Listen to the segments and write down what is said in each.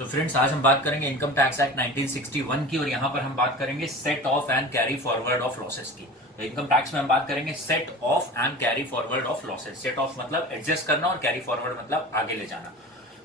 So friends, आज हम बात करेंगे इनकम टैक्स एक्ट 1961 की और यहाँ पर हम बात करेंगे set off and carry forward of losses की। तो इनकम टैक्स में हम बात करेंगे set off and carry forward of losses. Set of मतलब एडजस्ट करना और कैरी फॉरवर्ड मतलब आगे ले जाना।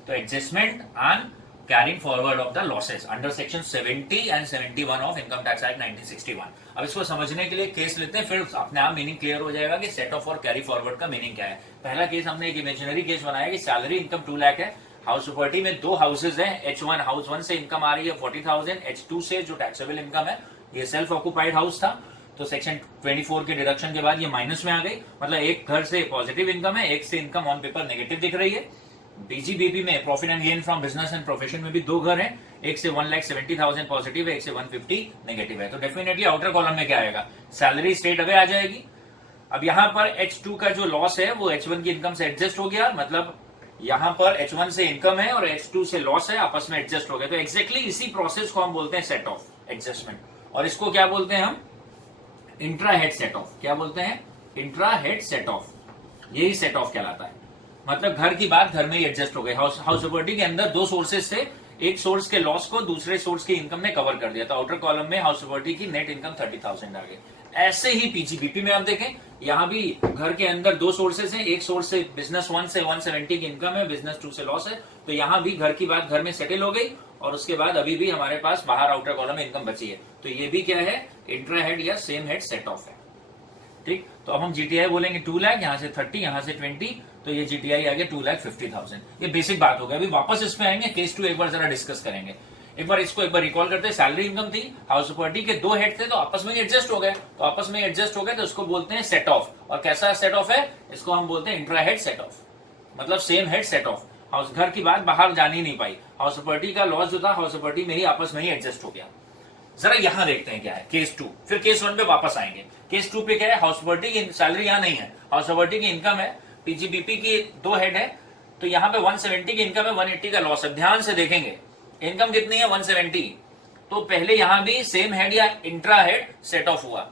तो adjustment and carrying forward of the losses under section 70 and 71 of income tax act 1961। अब इसको समझने के लिए केस लेते हैं, फिर अपने आप मीनिंग क्लियर हो जाएगा कि सेट ऑफ और कैरी फॉरवर्ड का मीनिंग क्या है। पहला केस हमने एक इमेजिनरी केस बनाया कि सैलरी इनकम 2 लाख है, हाउस प्रॉपर्टी में दो हाउसेज हैं, H1 हाउस 1 से इनकम आ रही है 40,000, H2 से जो टैक्सेबल इनकम है ये सेल्फ ऑक्यूपाइड हाउस था। तो सेक्शन 24 के डिडक्शन के बाद ये माइनस में आ गई, मतलब एक घर से पॉजिटिव इनकम है, एक से इनकम ऑन पेपर नेगेटिव दिख रही है। बीजीबीपी में profit and gain from business and profession में भी दो घर हैं, एक से 1,70,000 पॉजिटिव है, एक से 150 नेगेटिव है। तो डेफिनेटली आउटर कॉलम में क्या आएगा, सैलरी स्ट्रेट अवे आ जाएगी। अब यहाँ पर H2 का जो लॉस है वो H1 की इनकम से एडजस्ट हो गया, मतलब यहां पर H1 से इनकम है और H2 से लॉस है, आपस में एडजस्ट हो गए। तो एक्जैक्टली इसी प्रोसेस को हम बोलते हैं सेट ऑफ एडजस्टमेंट, और इसको क्या बोलते हैं हम, इंट्रा हेड सेट ऑफ। क्या बोलते हैं, इंट्रा हेड सेट ऑफ, यही सेट ऑफ कहलाता है। मतलब घर की बात घर में ही एडजस्ट हो गई। हाउस प्रॉपर्टी के अंदर दो सोर्सेस थे, एक सोर्स के लॉस को दूसरे सोर्स की इनकम ने कवर कर दिया। तो आउटर कॉलम में हाउस प्रॉपर्टी की नेट इनकम 30,000 आ गई। ऐसे ही पीजीबीपी में आप देखें, यहां भी घर के अंदर दो सोर्सेस हैं, एक सोर्स से बिजनेस 1 से 170 की इनकम है, बिजनेस 2 से लॉस है। तो यहां भी घर की बात घर में सेटल हो गई और उसके बाद अभी भी हमारे पास बाहर आउटर कॉलम में इनकम बची है। तो ये भी क्या है, इंट्रा हेड या सेम हेड सेट ऑफ है। ठीक, तो अब हम जीटीआई बोलेंगे 2 लाख, यहां से 30, यहां से 20, तो ये जीटीआई आ गया 2,50,000। ये बेसिक बात हो गई। अभी वापस इसमें आएंगे, केस 2 एक बार जरा डिस्कस करेंगे। एक बार रिकॉल करते हैं। सैलरी इनकम थी, हाउस प्रॉपर्टी के दो हेड थे, तो आपस में एडजस्ट हो गए। तो उसको बोलते हैं सेट ऑफ। और कैसा सेट ऑफ है, इसको हम बोलते हैं इंट्रा हेड सेट ऑफ, मतलब same head set of. House घर की बात बाहर जानी नहीं पाई, हाउस प्रॉपर्टी का लॉस जो था हाउस प्रॉपर्टी में ही आपस में ही एडजस्ट हो गया। जरा यहां देखते हैं क्या है केस 2, फिर केस 1 पे वापस आएंगे। केस 2 पे क्या है, हाउस प्रॉपर्टी की सैलरी यहां नहीं है, हाउस प्रॉपर्टी की इनकम है, पीजीबीपी की दो हेड है, तो यहां पे 170 की इनकम है, 180 का लॉस है। ध्यान से देखेंगे इनकम कितनी है, 170। तो पहले यहां भी सेम हेड या इंट्रा हेड सेट ऑफ हुआ,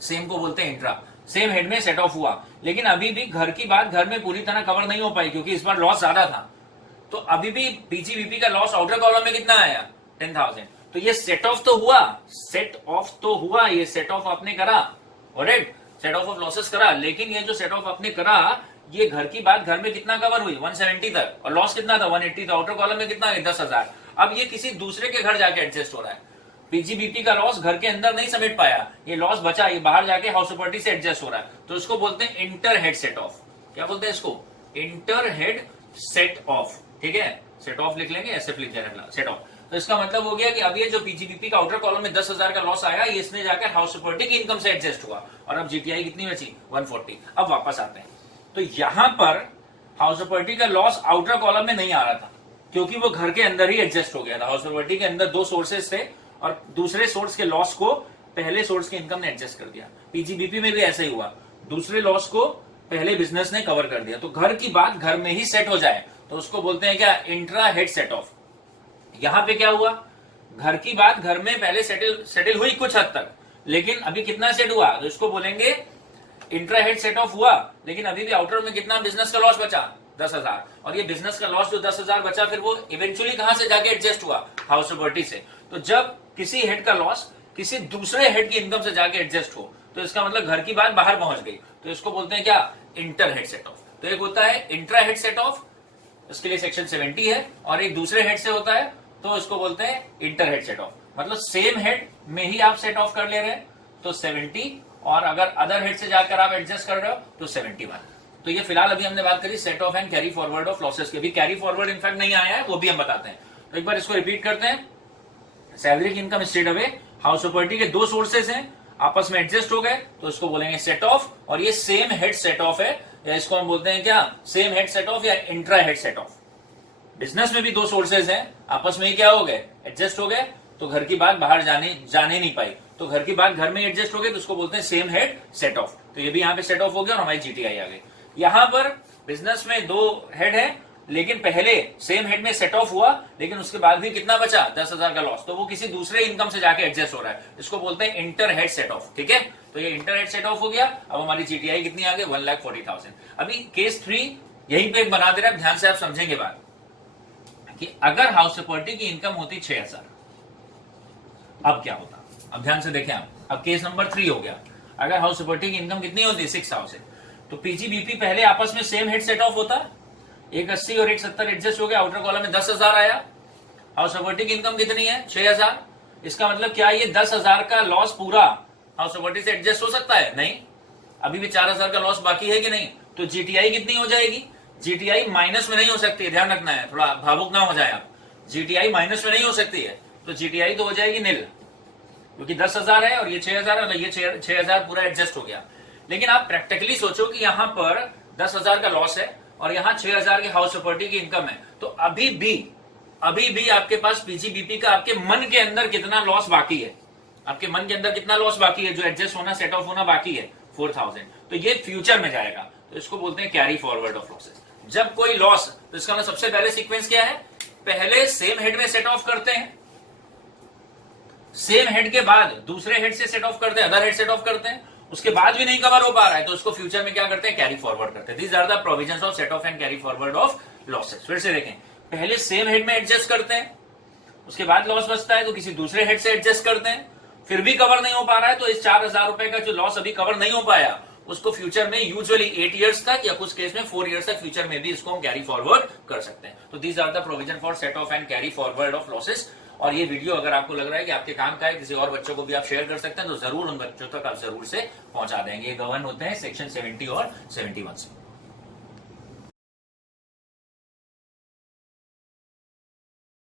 सेम को बोलते हैं इंट्रा, सेम हेड में सेट ऑफ हुआ। लेकिन अभी भी घर की बात घर में पूरी तरह कवर नहीं हो पाई, क्योंकि इस बार लॉस ज्यादा था। तो अभी भी पीजीबीपी का लॉस आउटर कॉलम में कितना आया, 10,000। तो ये सेट ऑफ तो हुआ, ये सेट ऑफ आपने करा, ऑलराइट, सेट ऑफ लॉसेस करा। लेकिन ये जो सेट ऑफ आपने करा, ये घर की बात घर में कितना कवर हुई, 170 तक, और लॉस कितना था, 180 था। आउटर कॉलम में कितना है, 10,000। अब ये किसी दूसरे के घर जाके एडजस्ट हो रहा है। पीजीबीपी का लॉस घर के अंदर नहीं समेट पाया, ये लॉस बचा, ये बाहर जाके हाउस प्रॉपर्टी से एडजस्ट हो रहा है। तो इसको बोलते हैं इंटर हेड सेट ऑफ। क्या बोलते हैं इसको, इंटर हेड सेट ऑफ। ठीक है, सेट ऑफ लिख लेंगे, ऐसे लिख देना सेट ऑफ। तो इसका मतलब हो गया कि अब ये जो पीजीबीपी का आउटर कॉलम में 10,000 का लॉस आया, इसने जाकर हाउस प्रॉपर्टी की इनकम से एडजस्ट हुआ, और अब जीटीआई कितनी बची, 140। अब वापस आते हैं, तो यहां पर हाउस प्रॉपर्टी का लॉस आउटर कॉलम में नहीं आ रहा था, क्योंकि वो घर के अंदर ही एडजस्ट हो गया था। हाउस प्रॉपर्टी के अंदर दो सोर्सेस थे और दूसरे सोर्स के लॉस को पहले सोर्स के इनकम ने एडजस्ट कर दिया। पीजीबीपी में भी ऐसा ही हुआ, दूसरे लॉस को पहले बिजनेस ने कवर कर दिया। तो घर की बात घर में ही सेट हो जाए तो उसको बोलते हैं क्या, इंट्रा हेड सेट ऑफ। यहां पे क्या हुआ, घर की बात घर में पहले सेटल हुई कुछ हद तक, लेकिन अभी कितना सेट हुआ, तो इसको बोलेंगे इंट्रा हेड सेट ऑफ हुआ। लेकिन अभी भी आउटर में कितना बिजनेस का लॉस बचा, 10,000। और ये बिजनेस का लॉस जो 10,000 बचा, फिर वो इवेंचुअली कहां से जाके एडजस्ट हुआ, हाउस प्रॉपर्टी से। तो जब किसी हेड का लॉस किसी दूसरे हेड की इनकम से जाके एडजस्ट हो, तो इसका मतलब घर की बात बाहर पहुंच गई। तो इसको बोलते हैं क्या, इंटर हेड सेट ऑफ। तो एक होता है इंट्रा हेड सेट ऑफ, इसके लिए सेक्शन 70 है, और एक दूसरे हेड से होता है, तो इसको बोलते हैं इंटर हेड सेट ऑफ। मतलब सेम हेड में ही आप सेट ऑफ कर ले रहे हैं तो 70, और अगर अदर हेड से जाकर आप एडजस्ट कर रहे हो तो 71। तो ये फिलहाल अभी हमने बात करी set off and carry forward of losses की। अभी कैरी फॉरवर्ड इनफैक्ट नहीं आया है, वो भी हम बताते हैं। तो एक बार इसको रिपीट करते हैं। सैलरी की income straight away, house property के दो सोर्सेस हैं, आपस में एडजस्ट हो गए, तो इसको बोलेंगे सेट ऑफ। और ये सेम हेड सेट ऑफ है, या इसको हम बोलते हैं क्या, सेम हेड सेट ऑफ या intra head set of. Business में भी दो सोर्सेज हैं, आपस में ही क्या हो गए, एडजस्ट हो गए, तो घर की बात बाहर जाने नहीं पाई, तो घर की बात घर में एडजस्ट हो गई, तो उसको बोलते हैं सेम हेड सेट ऑफ। तो ये भी यहाँ पे सेट ऑफ हो गया और हमारी जीटीआई आ गई। यहां पर बिजनेस में दो हेड है, लेकिन पहले सेम हेड में सेट ऑफ हुआ, लेकिन उसके बाद भी कितना बचा, 10,000 का लॉस, तो वो किसी दूसरे इनकम से जाके एडजस्ट हो रहा है। इसको बोलते हैं इंटर हेड सेट ऑफ। ठीक है, तो ये इंटर हेड सेट ऑफ हो गया। अब हमारी जीटीआई कितनी आ गई, 1,40,000। अभी केस 3 यहीं पे बना दे रहा है, ध्यान से आप समझेंगे बात। कि अगर हाउस प्रॉपर्टी की इनकम होती 6,000, अब क्या होता? अब ध्यान से देखें आप, अब केस नंबर 3 हो गया। अगर हाउस प्रॉपर्टी की इनकम कितनी होती? 6,000, तो पीजीबीपी पहले आपस में सेम हेड सेट ऑफ होता, एक 80 और एक 70 एडजस्ट हो गया, आउटर कॉलम में 10,000 आया। हाउस प्रॉपर्टी की इनकम कितनी है? 6,000। इसका मतलब क्या, ये 10,000 का लॉस पूरा हाउस प्रॉपर्टी से एडजस्ट हो सकता है? नहीं, अभी भी 4,000 का लॉस बाकी है कि नहीं? तो जीटीआई कितनी हो जाएगी? जीटीआई माइनस में नहीं हो सकती है, ध्यान रखना है, थोड़ा भावुक ना हो जाए आप। जीटीआई माइनस में नहीं हो सकती है, तो जीटीआई तो हो जाएगी नील, क्योंकि 10,000 है और ये 6,000 है, ये 6,000 पूरा एडजस्ट हो गया। लेकिन आप प्रैक्टिकली सोचो कि यहां पर 10,000 का लॉस है और यहां 6,000 की हाउस प्रॉपर्टी की इनकम है, तो अभी भी आपके पास पीजीबीपी का आपके मन के अंदर कितना लॉस बाकी है? आपके मन के अंदर कितना लॉस बाकी है जो एडजस्ट होना, सेट ऑफ होना बाकी है? 4,000। तो ये फ्यूचर में जाएगा, तो इसको बोलते हैं कैरी फॉरवर्ड ऑफ लॉसेस। जब कोई लॉस, तो इसका मतलब सबसे पहले सीक्वेंस क्या है? पहले सेम हेड में सेट ऑफ करते हैं, सेम हेड के बाद दूसरे हेड से सेट ऑफ करते हैं, अदर हेड सेट ऑफ करते हैं, उसके बाद भी नहीं कवर हो पा रहा है तो उसको फ्यूचर में क्या करते हैं? कैरी फॉरवर्ड करते हैं। These are the provisions of set off and carry forward of losses. फिर से देखें, पहले सेम हेड में एडजस्ट करते हैं, उसके बाद लॉस बचता है तो किसी दूसरे हेड से एडजस्ट करते हैं, फिर भी कवर नहीं हो पा रहा है तो इस 4,000 रुपए का जो लॉस अभी कवर नहीं हो पाया उसको फ्यूचर में यूजुअली 8 इयर्स तक या कुछ केस में 4 इयर्स तक फ्यूचर में भी इसको हम कैरी फॉरवर्ड कर सकते हैं। तो these are the provision for set off and carry forward of losses. और ये वीडियो अगर आपको लग रहा है कि आपके काम का है, किसी और बच्चों को भी आप शेयर कर सकते हैं, तो जरूर उन बच्चों तक आप जरूर से पहुंचा देंगे। ये गवर्न होते हैं सेक्शन 70 और 71 से।